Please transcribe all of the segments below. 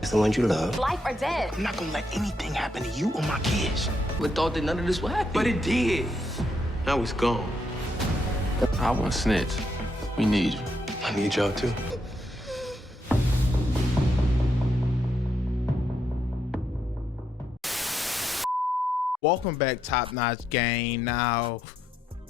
It's the ones you love. Life or death. I'm not gonna let anything happen to you or my kids. We thought that none of this would happen. But it did. Now it's gone. I want snitch. We need you. I need y'all too. Welcome back, Top Notch Gang. Now,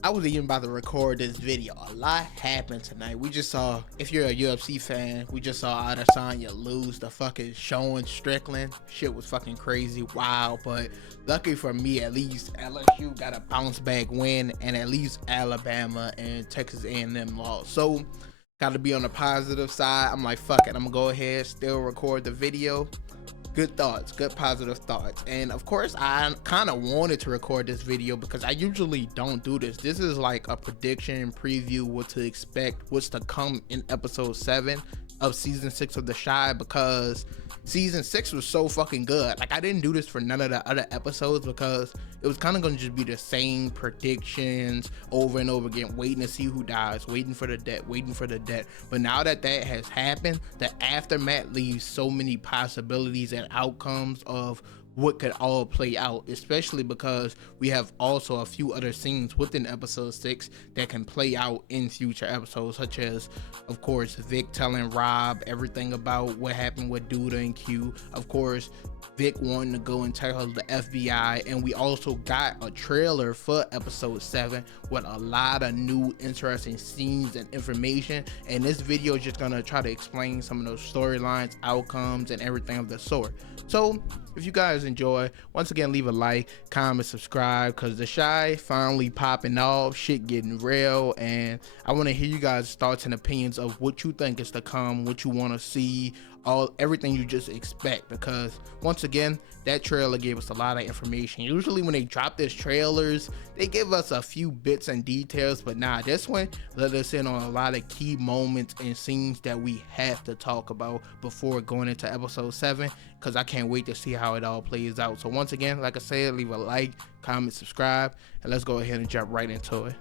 I was even about to record this video. A lot happened tonight. We just saw, if you're a UFC fan, we just saw Adesanya lose the fucking showing Strickland. Shit was fucking crazy, wow. But lucky for me, at least LSU got a bounce back win, and at least Alabama and Texas A&M lost. So, got to be on the positive side. I'm like, fuck it. I'm gonna go ahead, still record the video. Good thoughts, good positive thoughts. And of course, I kind of wanted to record this video because I usually don't do this. This is like a prediction preview, what to expect, what's to come in episode 7 of season 6 of The Chi, because season 6 was so fucking good. Like, I didn't do this for none of the other episodes because it was kind of going to just be the same predictions over and over again, waiting to see who dies, waiting for the death. But now that that has happened, the aftermath leaves so many possibilities and outcomes of what could all play out, especially because we have also a few other scenes within episode 6 that can play out in future episodes, such as, of course, Vic telling Rob everything about what happened with Douda and Q, of course, Vic wanting to go and tell the FBI, and we also got a trailer for episode 7 with a lot of new interesting scenes and information, and this video is just gonna try to explain some of those storylines, outcomes, and everything of the sort. So if you guys enjoy, once again, leave a like, comment, subscribe, because The Chi finally popping off, shit getting real, and I want to hear you guys' thoughts and opinions of what you think is to come, what you want to see, everything you just expect, because once again, that trailer gave us a lot of information. Usually when they drop these trailers, they give us a few bits and details, but nah, this one let us in on a lot of key moments and scenes that we have to talk about before going into episode 7, because I can't wait to see how it all plays out. So once again, like I said, leave a like, comment, subscribe, and let's go ahead and jump right into it.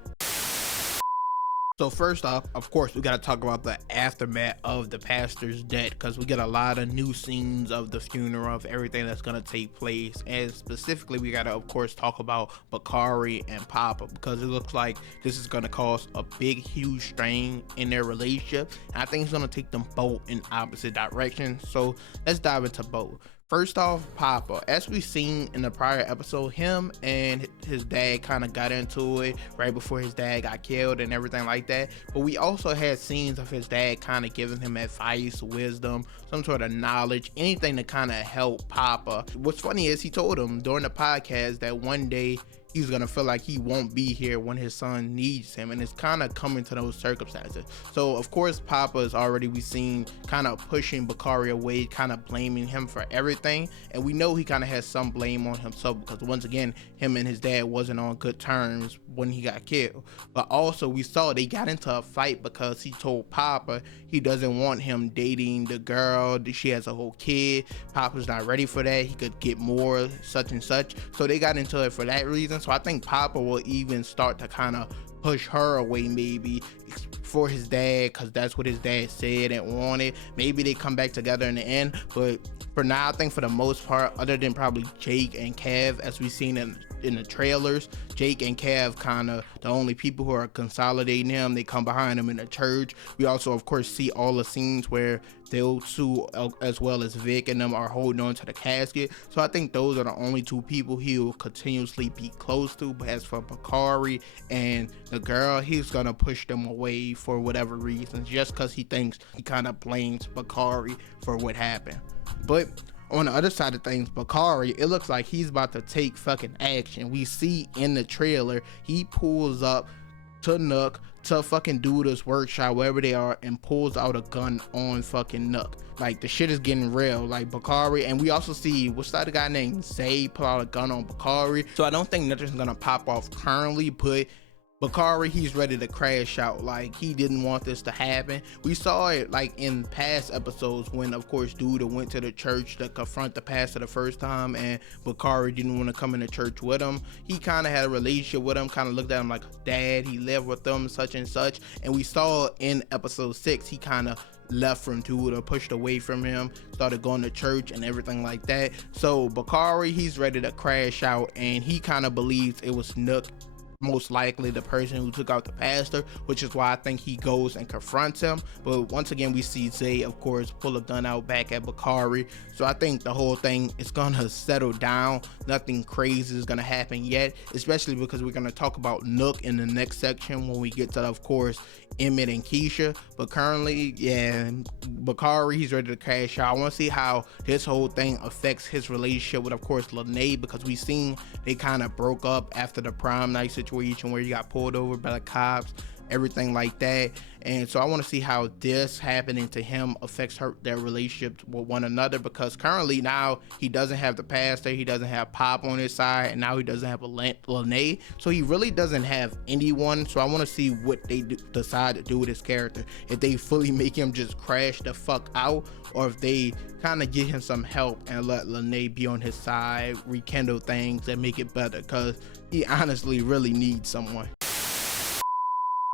So first off, of course, we got to talk about the aftermath of the pastor's death, because we get a lot of new scenes of the funeral, of everything that's going to take place. And specifically, we got to, of course, talk about Bakari and Papa, because it looks like this is going to cause a big, huge strain in their relationship. And I think it's going to take them both in opposite directions. So let's dive into both. First off, Papa, as we seen in the prior episode, him and his dad kind of got into it right before his dad got killed and everything like that. But we also had scenes of his dad kind of giving him advice, wisdom, some sort of knowledge, anything to kind of help Papa. What's funny is he told him during the podcast that one day he's gonna feel like he won't be here when his son needs him, and it's kind of coming to those circumstances. So of course, Papa is already, we seen, kind of pushing Bakari away, kind of blaming him for everything, and we know he kind of has some blame on himself, because once again, him and his dad wasn't on good terms when he got killed. But also we saw they got into a fight because he told Papa he doesn't want him dating the girl, she has a whole kid, Papa's not ready for that, he could get more, such and such. So they got into it for that reason. So I think Papa will even start to kind of push her away, maybe for his dad, because that's what his dad said and wanted. Maybe they come back together in the end, but for now, I think for the most part, other than probably Jake and Kev, as we've seen in the trailers, Jake and Kev kind of the only people who are consolidating him. They come behind him in the church. We also, of course, see all the scenes where those two, as well as Vic and them, are holding on to the casket. So I think those are the only two people he will continuously be close to. But as for Bakari and the girl, he's gonna push them away for whatever reason, just because he thinks he kind of blames Bakari for what happened. But on the other side of things, Bakari, it looks like he's about to take fucking action. We see in the trailer, he pulls up to Nuck, to fucking Douda's workshop, wherever they are, and pulls out a gun on fucking Nuck. Like, the shit is getting real. Like, Bakari, and we also see, what's that guy named Zay, pull out a gun on Bakari. So I don't think nothing's gonna pop off currently, but Bakari, he's ready to crash out. Like, he didn't want this to happen. We saw it like in past episodes when, of course, Douda went to the church to confront the pastor the first time, and Bakari didn't want to come into church with him. He kind of had a relationship with him, kind of looked at him like dad, he lived with them, such and such. And we saw in episode 6, he kind of left from Douda, pushed away from him, started going to church and everything like that. So Bakari, he's ready to crash out, and he kind of believes it was Nuck, most likely the person who took out the pastor, which is why I think he goes and confronts him. But once again, we see Zay, of course, pull a gun out back at Bakari. So I think the whole thing is gonna settle down. Nothing crazy is gonna happen yet, especially because we're gonna talk about Nuck in the next section when we get to, of course, Emmett and Kiesha. But currently, yeah, Bakari, he's ready to crash out. I want to see how this whole thing affects his relationship with, of course, Lene, because we seen they kind of broke up after the prom night situation where he got pulled over by the cops, everything like that. And so I want to see how this happening to him affects their relationship with one another, because currently now he doesn't have the pastor, he doesn't have Pop on his side, and now he doesn't have a Lene, so he really doesn't have anyone. So I want to see what they decide to do with his character, if they fully make him just crash the fuck out, or if they kind of get him some help and let Lene be on his side, rekindle things and make it better, because he honestly really needs someone.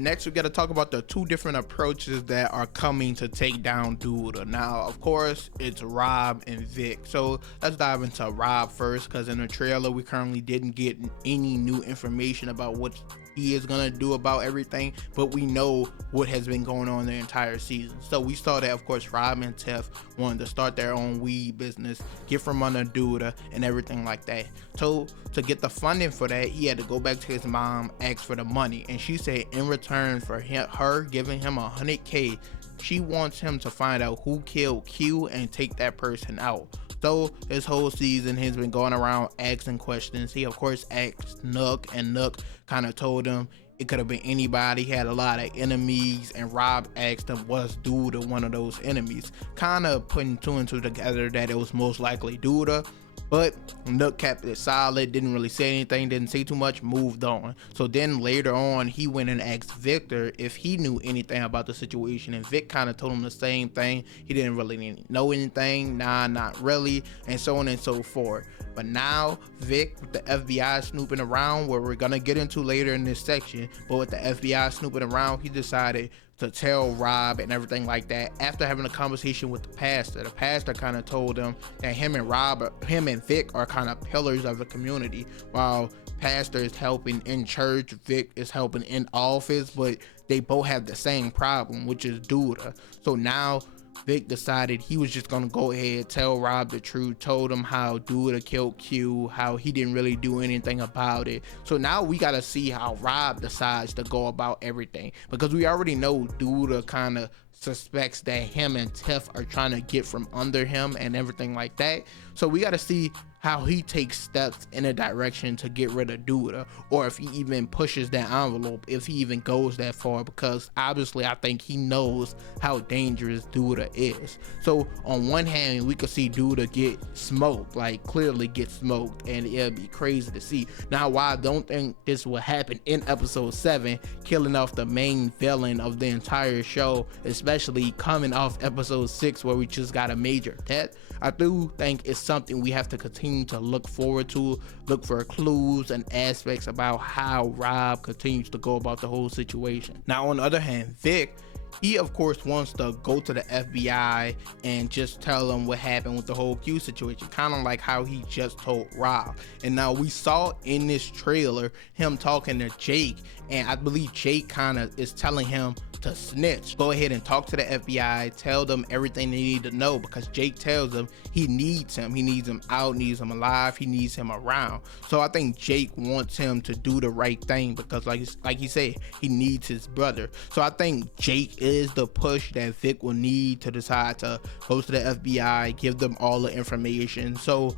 Next, we got to talk about the two different approaches that are coming to take down Douda. Now, of course, it's Rob and Vic. So let's dive into Rob first, because in the trailer, we currently didn't get any new information about what he is gonna do about everything, but we know what has been going on the entire season. So we saw that, of course, Rob and Tiff wanted to start their own weed business, get from under Douda and everything like that. So to get the funding for that, he had to go back to his mom, ask for the money, and she said in return for her giving him $100K, she wants him to find out who killed Q and take that person out. So this whole season he's been going around asking questions. He of course asked Nuck, and Nuck kind of told him it could have been anybody. He had a lot of enemies, and Rob asked him, was Douda one of those enemies? Kind of putting two and two together that it was most likely Douda. But Nuck kept it solid, didn't really say anything, didn't say too much, moved on. So then later on, he went and asked Victor if he knew anything about the situation, and Vic kind of told him the same thing. He didn't really know anything, nah, not really, and so on and so forth. But now Vic, with the FBI snooping around, where we're gonna get into later in this section, but with the FBI snooping around, he decided to tell Rob and everything like that. After having a conversation with the pastor kind of told him that him and Vic are kind of pillars of the community. While pastor is helping in church, Vic is helping in office, but they both have the same problem, which is Douda. So now Vic decided he was just gonna go ahead, tell Rob the truth, told him how Douda killed Q, how he didn't really do anything about it. So now we gotta see how Rob decides to go about everything, because we already know Douda kind of suspects that him and Tiff are trying to get from under him and everything like that. So we gotta see how he takes steps in a direction to get rid of Douda, or if he even pushes that envelope, if he even goes that far, because obviously I think he knows how dangerous Douda is. So on one hand, we could see Douda get smoked, like clearly get smoked, and it'll be crazy to see. Now, while I don't think this will happen in episode 7, killing off the main villain of the entire show, especially coming off episode 6 where we just got a major death, I do think it's something we have to continue to look forward to, look for clues and aspects about how Rob continues to go about the whole situation. Now, on the other hand, Vic, he of course wants to go to the FBI and just tell them what happened with the whole Q situation, kind of like how he just told Rob. And now we saw in this trailer him talking to Jake, and I believe Jake kind of is telling him to snitch, go ahead and talk to the FBI, tell them everything they need to know, because Jake tells him he needs him out, needs him alive, he needs him around. So I think Jake wants him to do the right thing, because like he said, he needs his brother. So I think Jake is the push that Vic will need to decide to go to the FBI, give them all the information. So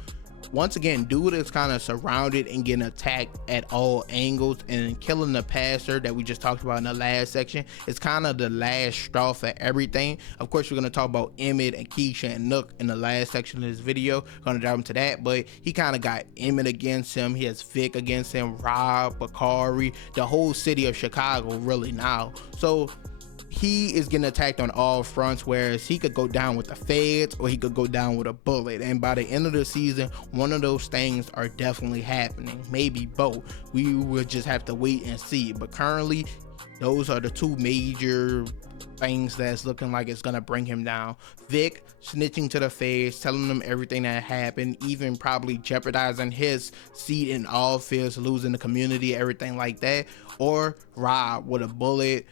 once again, Douda is kind of surrounded and getting attacked at all angles, and killing the pastor that we just talked about in the last section is kind of the last straw for everything. Of course, we're going to talk about Emmett and Kiesha and Nuck in the last section of this video. Going to dive into that, but he kind of got Emmett against him, he has Vic against him, Rob, Bakari, the whole city of Chicago really now. So he is getting attacked on all fronts, whereas he could go down with the feds or he could go down with a bullet. And by the end of the season, one of those things are definitely happening, maybe both. We will just have to wait and see. But currently, those are the two major things that's looking like it's gonna bring him down. Vic snitching to the face, telling them everything that happened, even probably jeopardizing his seat in all fields, losing the community, everything like that. Or Rob with a bullet,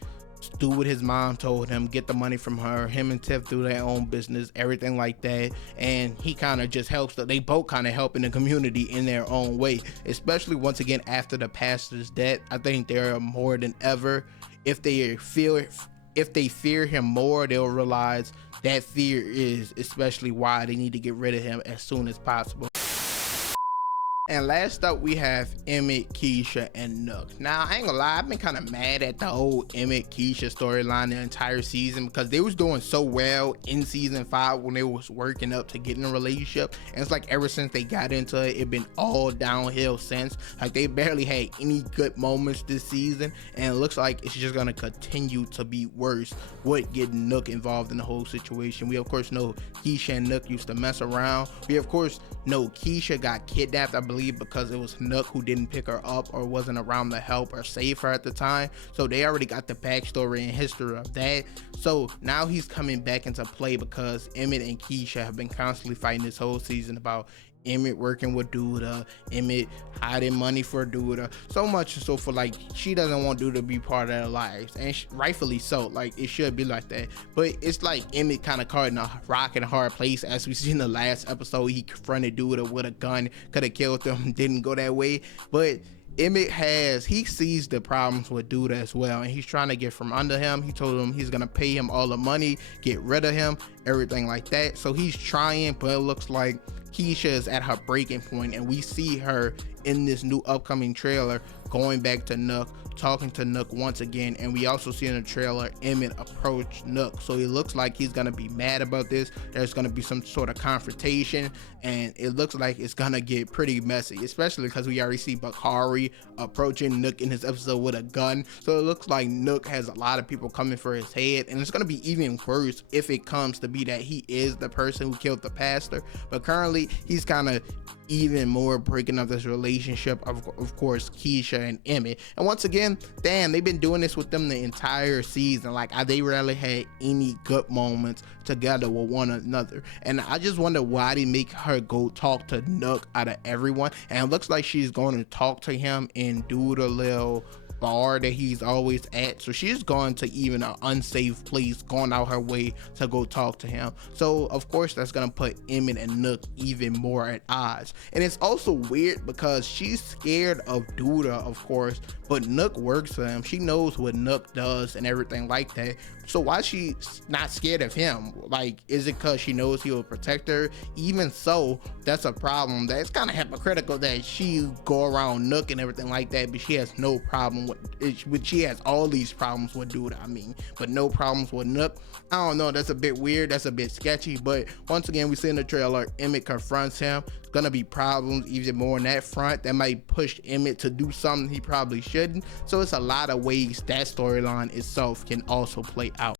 do what his mom told him, get the money from her, him and Tiff do their own business, everything like that. And he kind of just helps, they both kind of help in the community in their own way, especially once again after the pastor's death. I think they're more than ever, if they fear him more, they'll realize that fear is especially why they need to get rid of him as soon as possible. And last up, we have Emmett, Kiesha, and Nuck. Now, I ain't gonna lie, I've been kind of mad at the whole Emmett, Kiesha storyline the entire season, because they was doing so well in season 5 when they was working up to getting a relationship. And it's like ever since they got into it, it been all downhill since. Like, they barely had any good moments this season, and it looks like it's just gonna continue to be worse with getting Nuck involved in the whole situation. We of course know Kiesha and Nuck used to mess around. We of course know Kiesha got kidnapped, I believe, because it was Nuck who didn't pick her up or wasn't around to help or save her at the time. So they already got the backstory and history of that. So now he's coming back into play because Emmett and Kiesha have been constantly fighting this whole season about Emmett working with Douda, Emmett hiding money for Douda, so much so for like she doesn't want Douda to be part of their lives, and rightfully so. Like, it should be like that, but it's like Emmett kind of caught in a rock and a hard place, as we see in the last episode. He confronted Douda with a gun, could have killed them, didn't go that way. But Emmett he sees the problems with Douda as well, and he's trying to get from under him. He told him he's gonna pay him all the money, get rid of him, everything like that. So he's trying, but it looks like Kiesha is at her breaking point, and we see her in this new upcoming trailer going back to Nuck, talking to Nuck once again. And we also see in the trailer Emmett approach Nuck, so it looks like he's gonna be mad about this. There's gonna be some sort of confrontation, and it looks like it's gonna get pretty messy, especially because we already see Bakari approaching Nuck in this episode with a gun. So it looks like Nuck has a lot of people coming for his head, and it's gonna be even worse if it comes to be that he is the person who killed the pastor. But currently he's kind of even more breaking up this relationship of course, Kiesha and Emmett. And once again, damn, they've been doing this with them the entire season. Like, they rarely had any good moments together with one another, and I just wonder why they make her go talk to Nuck out of everyone. And it looks like she's going to talk to him and do the little bar that he's always at. So she's gone to even an unsafe place, going out her way to go talk to him. So of course that's gonna put Emmett and Nuck even more at odds. And it's also weird because she's scared of Douda, of course, but Nuck works for him. She knows what Nuck does and everything like that. So why is she not scared of him? Like, is it because she knows he will protect her? Even so, that's a problem. That's kind of hypocritical that she go around Nuck and everything like that, but she has no problem with it. But she has all these problems with Douda, I mean, but no problems with Nuck. I don't know, that's a bit weird, that's a bit sketchy. But once again, we see in the trailer Emmett confronts him. It's gonna be problems even more on that front that might push Emmett to do something he probably shouldn't. So it's a lot of ways that storyline itself can also play out.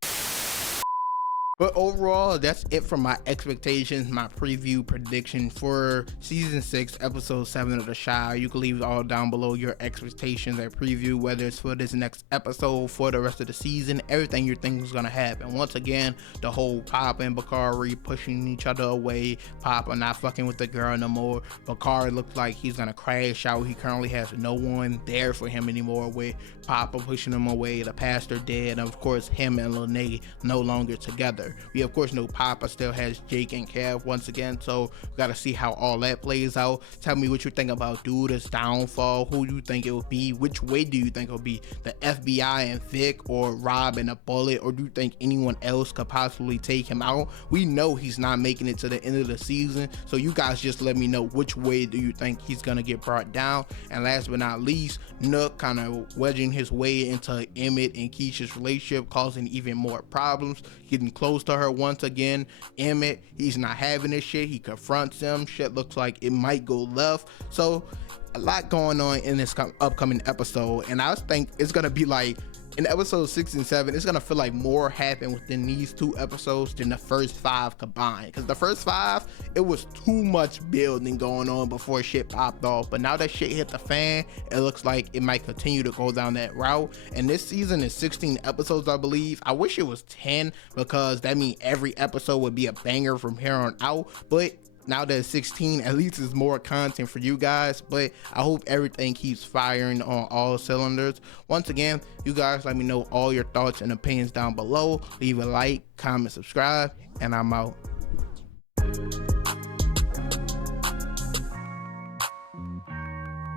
But overall, that's it for my expectations, my preview prediction for season 6 episode 7 of The Shire. You can leave all down below your expectations and preview, whether it's for this next episode, for the rest of the season, everything you think is gonna happen. Once again, the whole Papa and Bakari pushing each other away, Papa not fucking with the girl no more, Bakari looks like he's gonna crash out. He currently has no one there for him anymore, with Papa pushing him away, the pastor dead, and of course him and Lene no longer together. We of course know Papa still has Jake and Kev once again, so we gotta see how all that plays out. Tell me what you think about Douda's downfall. Who do you think it will be? Which way do you think it'll be? The FBI and Vic, or Rob and a bullet, or do you think anyone else could possibly take him out? We know he's not making it to the end of the season, so you guys just let me know which way do you think he's gonna get brought down. And last but not least, Nuck kind of wedging his way into Emmett and Kiesha's relationship, causing even more problems, getting close to her once again. Emmett, he's not having this shit. He confronts him. Shit looks like it might go left. So a lot going on in this upcoming episode, and I think it's gonna be like in episode 6 and 7, it's gonna feel like more happened within these 2 episodes than the first 5 combined. Because the first 5, it was too much building going on before shit popped off. But now that shit hit the fan, it looks like it might continue to go down that route. And this season is 16 episodes, I believe. I wish it was 10, because that means every episode would be a banger from here on out. But now that it's 16, at least it's more content for you guys. But I hope everything keeps firing on all cylinders. Once again, you guys let me know all your thoughts and opinions down below. Leave a like, comment, subscribe, and I'm out.